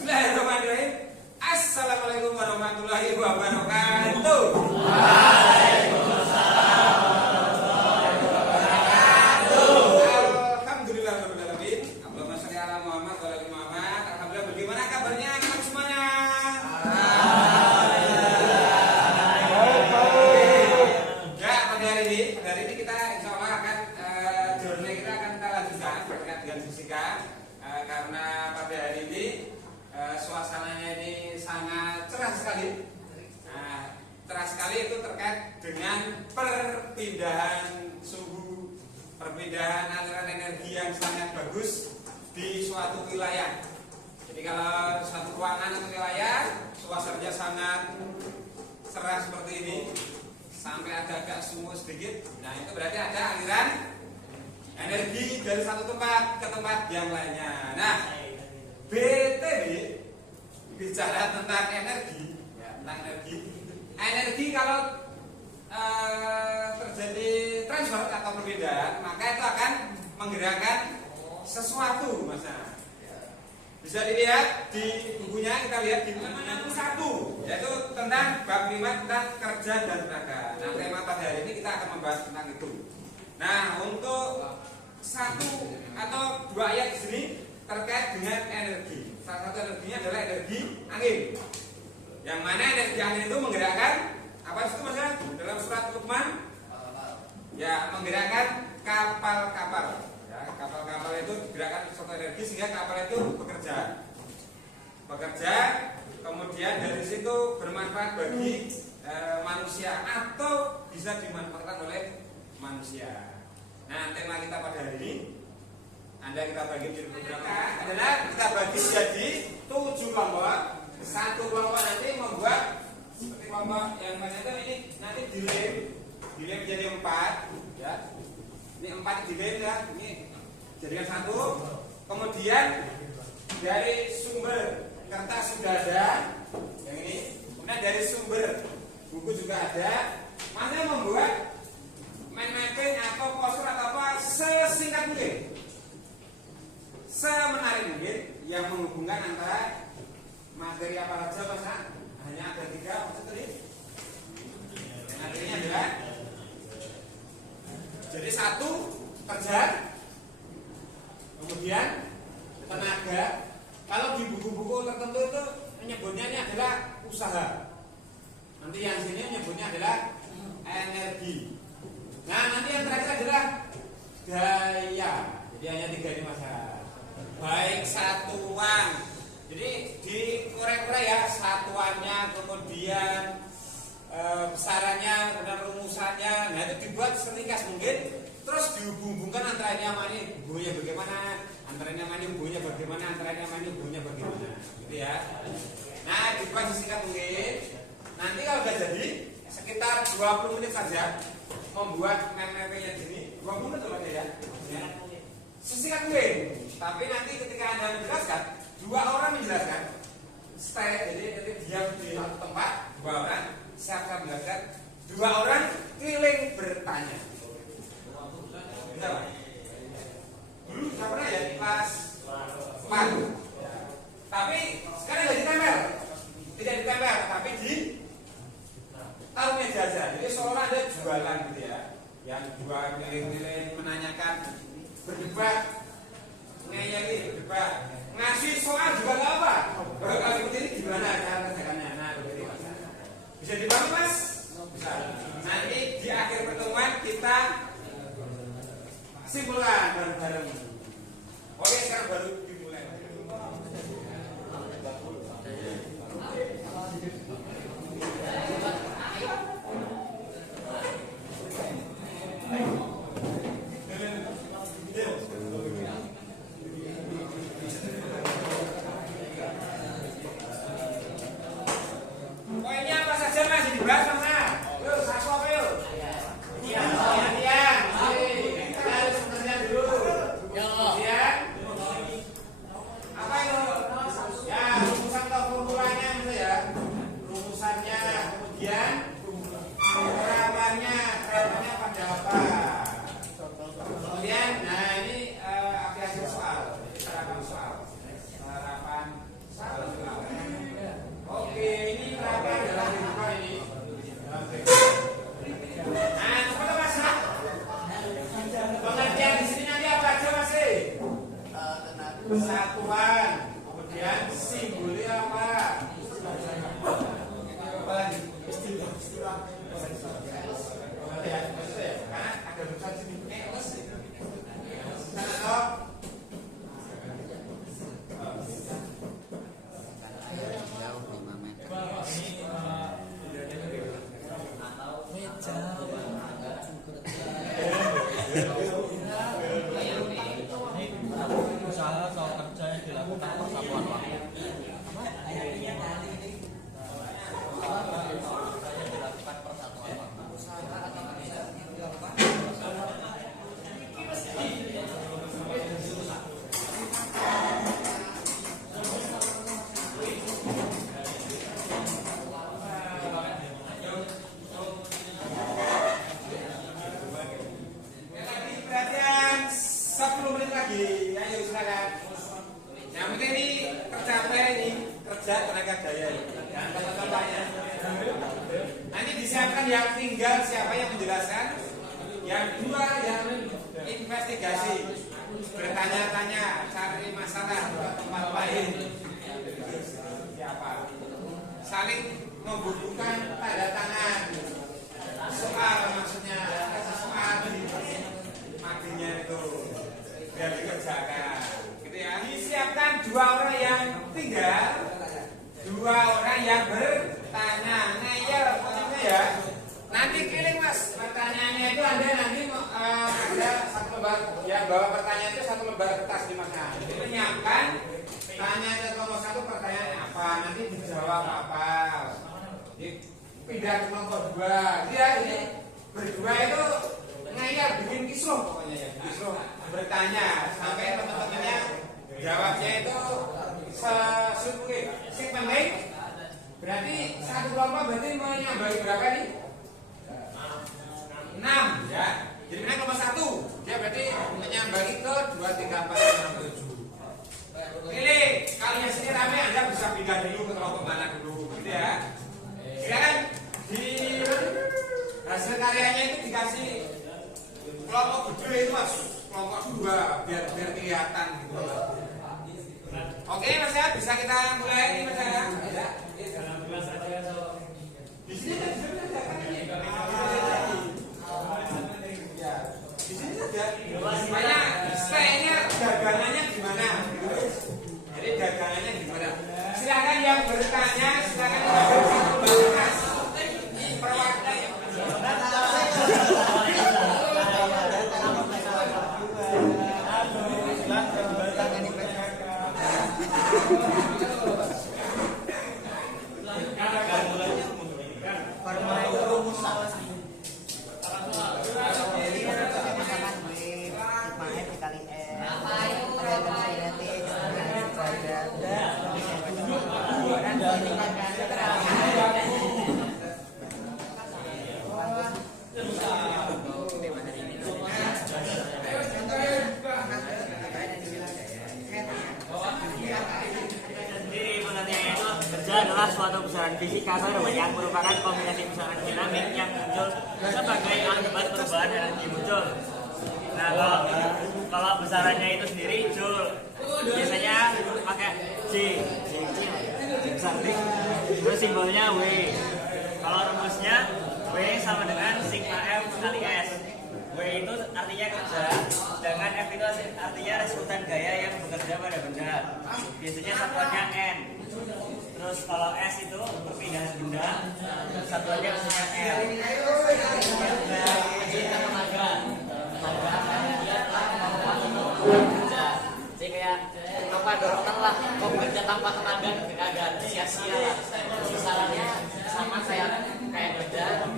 Bismillahirrahmanirrahim. Assalamualaikum warahmatullahi wabarakatuh. Alhamdulillahirrahmanirrahim. Allahumma sholli ala Muhammad wa ala Muhammad. Alhamdulillah, bagaimana kabarnya teman semuanya? Ya, pada hari ini kita insya Allah akan journey kita akan kita lanjutkan berkait dengan fisika. Karena pada hari ini suasananya ini sangat cerah sekali. Cerah sekali itu terkait dengan perpindahan suhu, perpindahan aliran energi yang sangat bagus di suatu wilayah. Jadi kalau suatu ruangan atau wilayah suasananya sangat cerah seperti ini, sampai agak-agak sumuk sedikit, nah itu berarti ada aliran energi dari satu tempat ke tempat yang lainnya. Nah, BTW bicara tentang energi, ya, tentang energi kalau terjadi transfer atau perbedaan, maka itu akan menggerakkan sesuatu, Mas. Bisa dilihat di bukunya, kita lihat di halaman 1, yaitu tentang bab 5 tentang kerja dan tenaga. Nah, tema pada hari ini kita akan membahas tentang itu. Nah, untuk satu atau dua ayat di sini terkait dengan energi. Salah satu energinya adalah energi angin. Yang mana energi angin itu menggerakkan apa itu, Mas? Dalam surat Luqman, ya, menggerakkan kapal-kapal. Ya, kapal-kapal itu digerakkan suatu energi sehingga kapal itu bekerja, kemudian dari situ bermanfaat bagi manusia atau bisa dimanfaatkan oleh manusia. Nah, tema kita pada hari ini kita bagi jadi beberapa adalah kita bagi jadi 7 kelompok. Satu kelompok nanti membuat seperti kelompok yang mana itu ini nanti dilem jadi 4, ya. Ini 4 dilem, ya. Ini jadikan 1. Kemudian dari sumber kertas sudah ada yang ini. Kemudian dari sumber buku juga ada. Mana membuat mind mapping atau poster atau apa sesingkat mungkin, semenarik mungkin, yang menghubungkan antara materi apa saja, Mas. Hanya ada 3 maksud tadi. Materinya adalah jadi 1 kerja, kemudian tenaga. Kalau di buku-buku tertentu itu menyebutnya ini adalah usaha. Nanti yang sini menyebutnya adalah energi. Nah, nanti yang terakhir adalah daya. Jadi hanya 3 ini, Mas. Baik satuan. Jadi dikorek-korek ya, satuannya, kemudian besarannya, kemudian rumusannya. Nah, itu dibuat seringkas mungkin. Terus dihubungkan antara ini sama ini, hubungannya bagaimana, antara ini sama ini hubungannya bagaimana, antara ini sama ini hubungannya bagaimana, gitu ya. Nah, dibuat sesingkat mungkin. Nanti kalau sudah jadi sekitar 20 menit saja membuat meme-nya gini, 20 menit loh ya. Sesingkat mungkin. Tapi nanti ketika Anda menjelaskan, 2 orang menjelaskan, stay, jadi diam di satu tempat, 2 orang siap-siap menjelaskan, 2 orang keliling bertanya. Bisa, Pak? Dulu sudah pernah ya di kelas 4. Tapi sekarang tidak ditempel, tapi di taruh meja aja. Jadi seolah ada jualan gitu ya, yang jual keliling-keliling menanyakan, berdebat, ngeyeli, berdebat, ngasih soal juga nggak apa. Kalau seperti ini gimana cara kerjaannya? Nah, begitu, Mas. Bisa dipahami, Mas? Bisa. Nanti di akhir pertemuan kita simpulkan bareng-bareng. Oke, sekarang baru dimulai. kerja tenaga daya dan contoh-contohnya. Nanti disiapkan yang tinggal siapa yang menjelaskan, yang dua yang investigasi, bertanya-tanya, cari masalah ke tempat lain. Siapa? Saling membutuhkan tanda tangan. Soal maksudnya soal di matinya itu biar dikerjakan. Gitu ya. Disiapkan dua orang yang tinggal, dua orang yang bertanya. Ngeyel pokoknya ya. Nanti kirim mas, pertanyaannya itu Anda nanti ada satu lembar, ya bawa pertanyaan itu satu lembar kertas di mana. Jadi menyiapkan tanya ke kelompok satu pertanyaannya apa, nanti dijawab apa. Pindah ke kelompok dua, dia ini berdua itu ngeyel bikin kisruh pokoknya ya, kisruh bertanya sampai teman-temannya jawabnya itu si penting. Berarti satu kelompok berarti menyambai berapa nih? 6 ya. Jadi mana kelompok 1 dia berarti menyambangi ke 2, 3, 4, 5, 6, 7. Pilih kalau yang sini rame Anda bisa pindah dulu ke kelompok mana dulu gitu ya. Kan di hasil karyanya itu dikasih kelompok gede itu mas, kelompok 2 biar kelihatan gitu. Oke mas ya, bisa kita mulai nih mas ya. Di sini kan ini. Di sini saja. Supaya stay-nya dagangannya gimana? Jadi dagangannya gimana? Silakan yang bertanya, silakan bertanya. Perwakilan yang adalah suatu pusaran fisika baru yang merupakan kombinasi pusaran dinamik yang muncul sebagai akibat perubahan energi muncul. Nah kalau besarannya itu sendiri joule, biasanya pakai J besar D. Terus simbolnya W. Kalau rumusnya W sama dengan sigma F kali S. W itu artinya kerja, sedangkan F itu artinya resultan gaya yang bekerja pada benda. Biasanya satuannya N. Terus kalau S itu perpindahan benda, satuannya maksudnya L. Jadi kayak apa dokter lah, kok kerja tanpa tenaga ketika ada sia-sia lah. Besarannya sama kayak benda.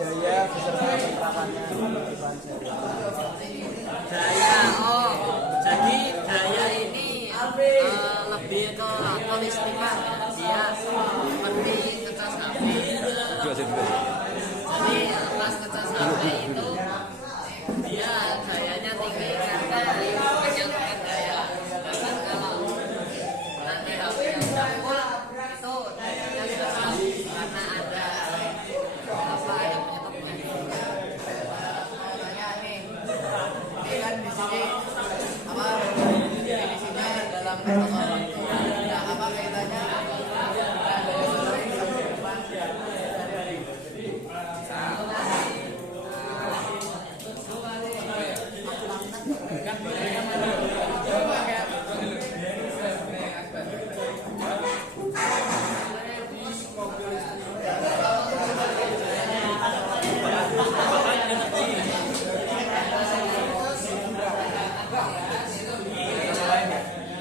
Daya beserta penerapannya Daya, jadi daya ini lebih ke kelistrikan, dia lebih ngecas HP. Jadi pas ngecas HP itu dia dayanya tinggi karena menyalurkan daya. Sedangkan kalau nanti HP yang udah full itu dayanya sudah habis karena ada apa yang menyetopnya. Contohnya nih, ini kan di sini apa definisinya dalam metodologi. Nah, apa kaitannya?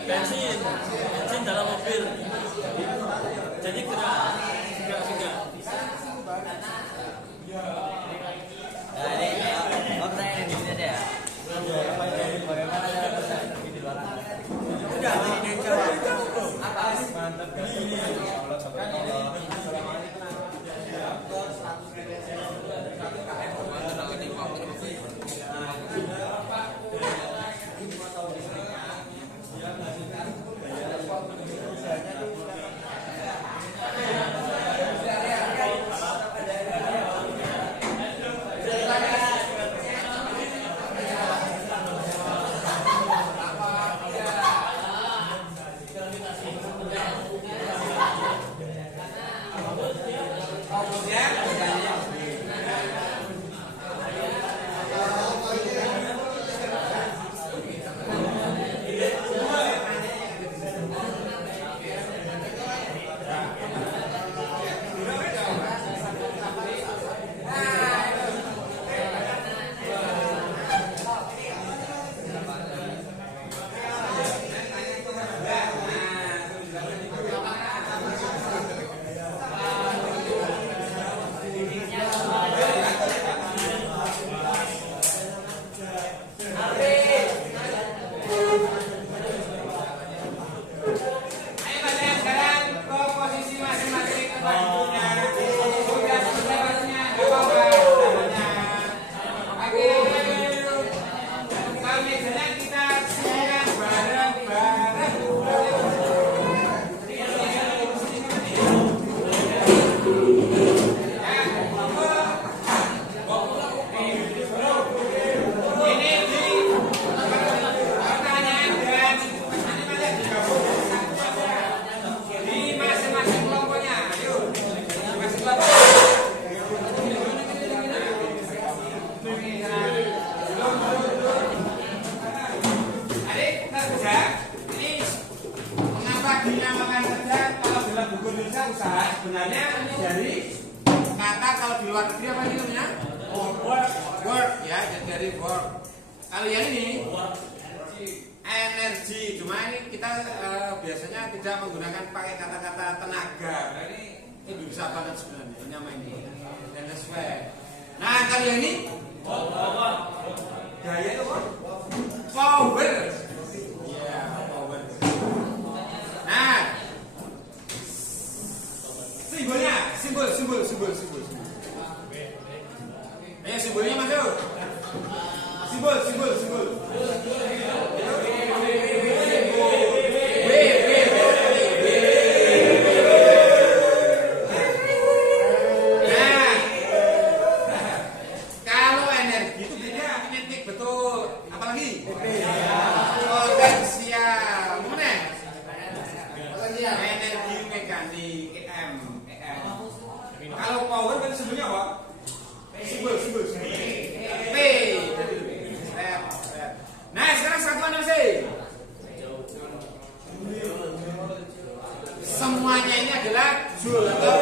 bensin dalam mobil dinamakan saja kalau dalam buku Indonesia usaha sebenarnya dari kata kalau di luar negeri apa ini namanya? Work ya, jadi dari work. Kalau yang ini energi, cuma ini kita biasanya tidak menggunakan pakai kata-kata tenaga. Nah, ini Indonesia banget sebenarnya nama ini. Dan sesuai. Nah kalau yang ini gaya itu power. Ya power. Nah simbolnya, simbol. Ayo simbolnya masuk. Simbol. Energi mekanik EM. Kalau power kan sebenarnya apa? Simbol. P. Nah sekarang satuan apa sih? Semuanya ini adalah joule atau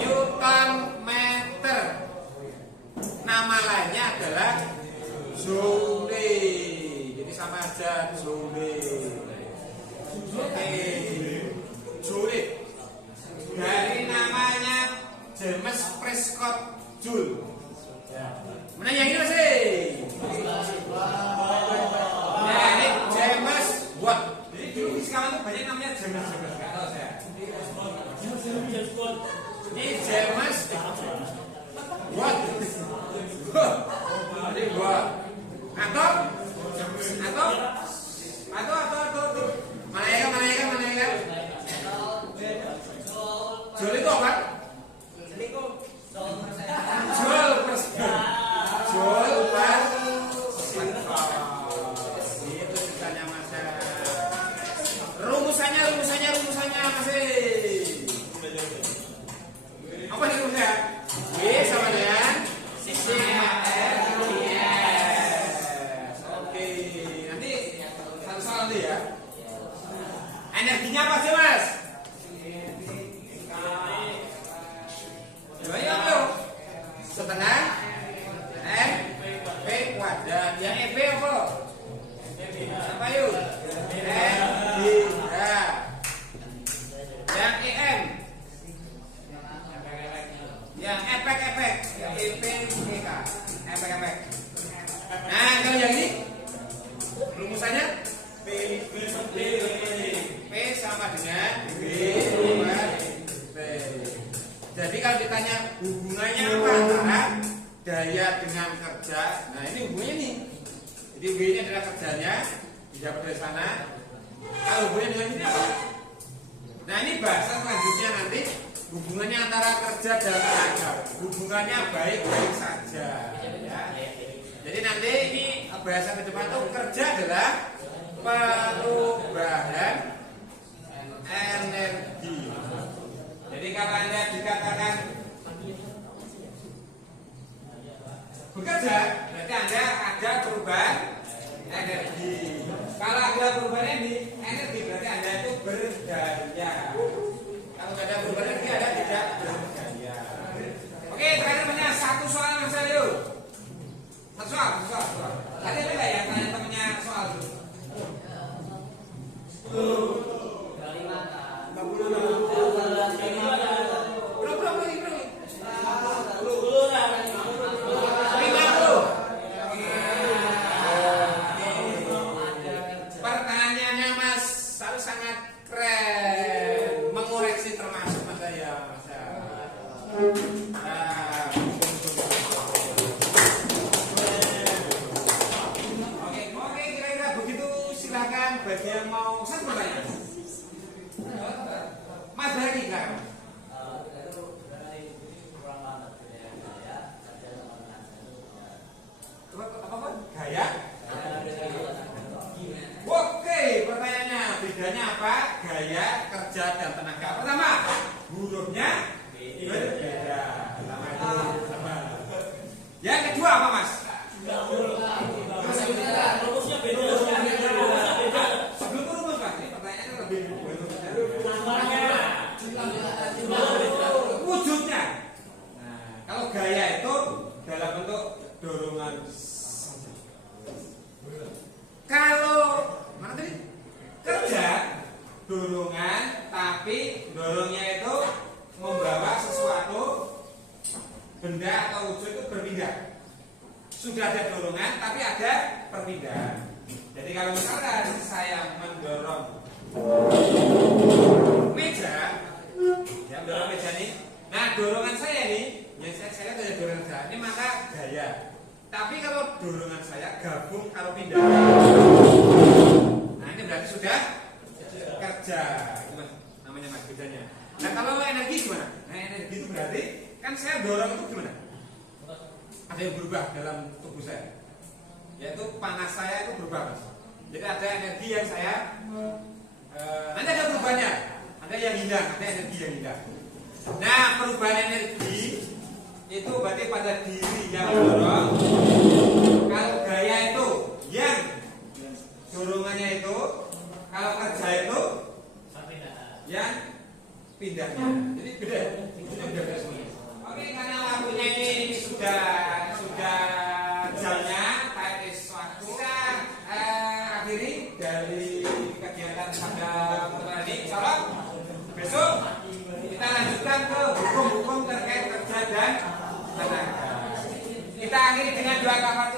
Newton meter. Nama lainnya adalah joule. Jadi sama aja joule. Oke, joule. Dari namanya James Prescott Joule. Mana yang ini masih? Nah ini James Watt. Jadi dulu fisikawan itu banyak namanya James. Nggak tahu saya. Ini James Watt. Jadi Watt. Atau mana ya? Joule itu apa? Joule per itu ceritanya Mas. Rumusannya masih. Apa nih rumusnya? W sama dengan sigma R S. Oke, nanti satu soal nanti ya. Energinya apa sih Mas? Jawabannya apa yuk? Setengah M P kuadrat. Yang EP apa? Apa yuk? M D. Yang EM? Yang efek. EP PK. Efek. Nah kalau yang ini rumusannya P sama dengan B per P. Jadi kalau ditanya hubungannya apa antara daya dengan kerja, nah ini hubungannya nih. Jadi W ini adalah kerjanya, dijawab dari sana. Kalau hubungannya dengan ini apa? Nah ini bahasa selanjutnya nanti hubungannya antara kerja dan tenaga. Hubungannya baik-baik saja. Ya. Jadi nanti ini bahasa ke depan itu kerja adalah perubahan energi. Jadi kalau Anda dikatakan bekerja, berarti Anda ada perubahan energi. Kalau ada perubahan energi berarti Anda itu berdaya. Kalau tidak ada perubahan energi Anda tidak berdaya. Oke, terakhir punya satu soal Mas Ayu. Satu soal. Tadi ada nggak ya tanya temennya soal itu? Pertanyaannya Mas sangat keren, mengoreksi termasuk Mas saya. Oke, kira-kira begitu. Silakan bagi yang mau satu pertanyaan. Mas Bagi kan? Apa? Gaya? Oke, pertanyaannya bedanya apa? Gaya, kerja, dan tenaga. Pertama, hurufnya berbeda. Sama. Yang kedua apa Mas? Sebelum rumus Mas, pertanyaannya lebih gaya itu dalam bentuk dorongan saja. Kalau mana tadi? Kerja dorongan, tapi dorongnya itu membawa sesuatu benda atau wujud itu berpindah. Sudah ada dorongan, tapi ada perpindahan. Jadi kalau misalkan saya mendorong meja, ya mendorong meja nih. Nah dorongan saya nih, yang saya lihat ada dorongan saya ini maka gaya. Tapi kalau dorongan saya gabung kalau pindah, nah ini berarti sudah kerja. Itu mas, namanya mas bedanya. Nah kalau energi gimana? Nah energi itu berarti kan saya dorong itu gimana? Ada yang berubah dalam tubuh saya, yaitu panas saya itu berubah mas. Jadi ada energi yang saya nanti ada perubahannya, ada yang hilang, ada energi yang hilang. Nah perubahan energi itu berarti pada diri yang dorong. Kalau gaya itu yang dorongannya itu, kalau kerja itu yang pindahnya. Jadi beda, ini beda semuanya. Oke, karena lampunya ini sudah jamnya, time is waktu. Kita akhiri dari kegiatan pada pertemuan ini. Insyaallah besok kita lanjutkan ke hukum-hukum terkait kerja dan tenaga. Kita akhiri dengan dua kalimat